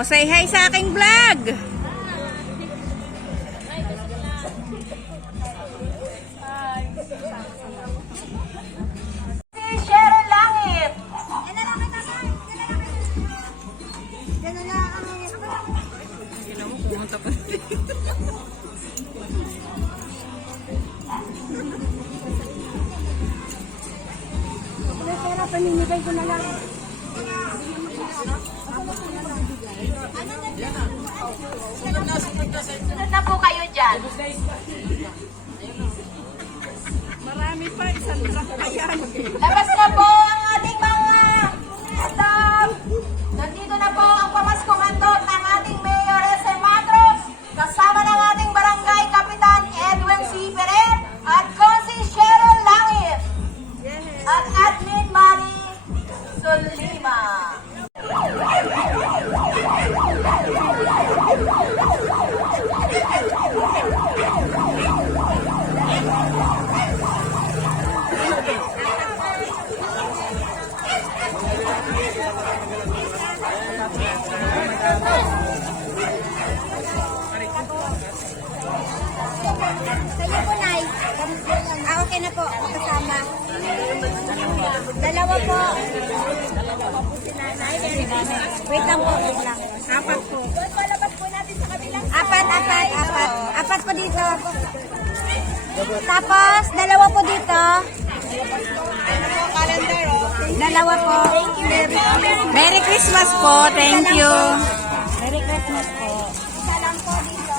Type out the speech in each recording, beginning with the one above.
O say hi sa aking vlog. Cheryl Langit. Pumunta pa. Pera, paninigay ko na lang. Sunod na po kayo dyan. Marami pa, isang truck pa yan. Labas na po ang ating mga staff. Nandito na po ang pamaskong handog ng ating Mayor S.M. Matros, kasama ng ating Barangay Kapitan Edwin C. Peret at Consi Cheryl Langit at Admin Mari Solima. Sa'yo po, Nay. Okay na po. Kasama. Dalawa po. Dalawa po si Nanay. Wait lang po. Wait lang. Apat po. Doon palabas po natin sa kabilang. Apat. Apat po dito. Tapos, dalawa po dito. Dalawa po. Merry Christmas po. Thank you. Merry Christmas po. Isa lang po dito.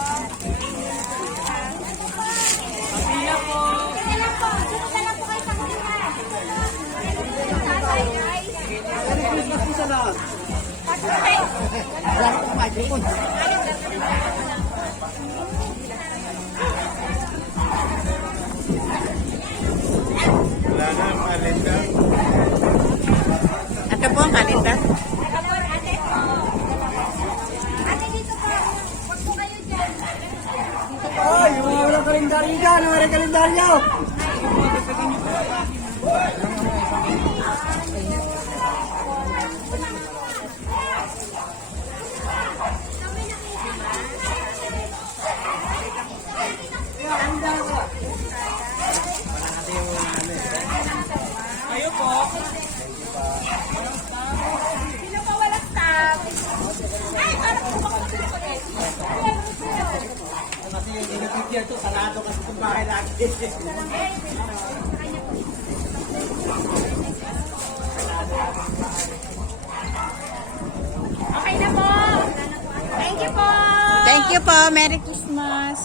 Ito po ang kalinda. Ay, yung mga walang kalendaryo dyan, wala kalendaryo. Kasi yung inibigyan to, sarado kasi itong bahay natin. Okay na po. Thank you po. Thank you po. Merry Christmas.